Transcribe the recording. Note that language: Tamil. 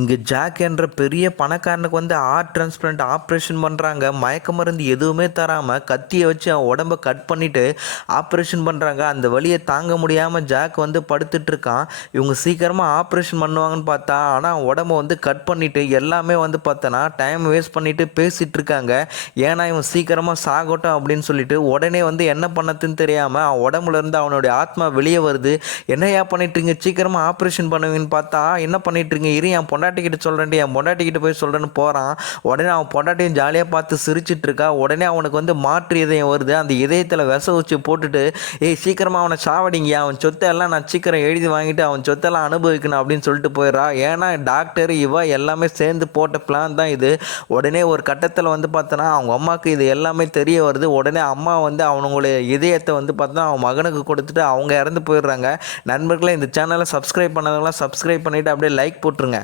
இங்கே ஜாக் என்ற பெரிய பணக்காரனுக்கு வந்து ஹார்ட் டிரான்ஸ்பிளான்ட் ஆப்ரேஷன் பண்ணுறாங்க. மயக்க மருந்து எதுவுமே தராமல் கத்தியை வச்சு அவன் உடம்ப கட் பண்ணிவிட்டு ஆப்ரேஷன் பண்ணுறாங்க. அந்த வலியை தாங்க முடியாமல் ஜாக் வந்து படுத்துட்டு இருக்கான். இவங்க சீக்கிரமாக ஆப்ரேஷன் பண்ணுவாங்கன்னு பார்த்தா, ஆனால் அவன் உடம்ப வந்து கட் பண்ணிவிட்டு எல்லாமே வந்து பார்த்தோன்னா டைம் வேஸ்ட் பண்ணிவிட்டு பேசிகிட்டு இருக்காங்க. ஏன்னா இவன் சீக்கிரமாக சாகட்டும் அப்படின்னு சொல்லிட்டு உடனே வந்து என்ன பண்ணதுன்னு தெரியாமல் அவன் உடம்புல இருந்து அவனுடைய ஆத்மா வெளியே வருது. என்னையா பண்ணிட்டுருங்க, சீக்கிரமாக ஆப்ரேஷன் பண்ணுவீங்கன்னு பார்த்தா என்ன பண்ணிட்டுருங்க, இரு என் பொண்டாட்டிக்கிட்ட சொல்கிறேன்ட்டு என் பொண்டாட்டிக்கிட்ட போய் சொல்கிறேன்னு போகிறான். உடனே அவன் பொண்டாட்டியும் ஜாலியாக பார்த்து சிரிச்சிட்டு இருக்கா. உடனே அவனுக்கு வந்து மாற்று இதயம் வருது. அந்த இதயத்தில் விச ஊச்சி போட்டுட்டு, ஏய் சீக்கிரமாக அவனை சாவடிங்க, அவன் சொத்தெல்லாம் நான் சீக்கிரம் எழுதி வாங்கிட்டு அவன் சொத்தெல்லாம் அனுபவிக்கணும் அப்படின்னு சொல்லிட்டு போயிடறா. ஏன்னா டாக்டர் இவ எல்லாமே சேர்ந்து போட்ட பிளான் தான் இது. உடனே ஒரு கட்டத்தில் வந்து பார்த்தோன்னா அவங்க அம்மாவுக்கு இது எல்லாமே தெரிய வருது. உடனே அம்மா வந்து அவனுங்களுடைய இதயத்தை வந்து பார்த்தா அவன் மகனுக்கு கொடுத்துட்டு அவங்க இறந்து போயிடுறாங்க. நண்பர்களே, இந்த சேனலை சப்ஸ்கிரைப் பண்ணதெல்லாம் சப்ஸ்கிரைப் பண்ணிவிட்டு அப்படியே லைக் போட்டுருங்க.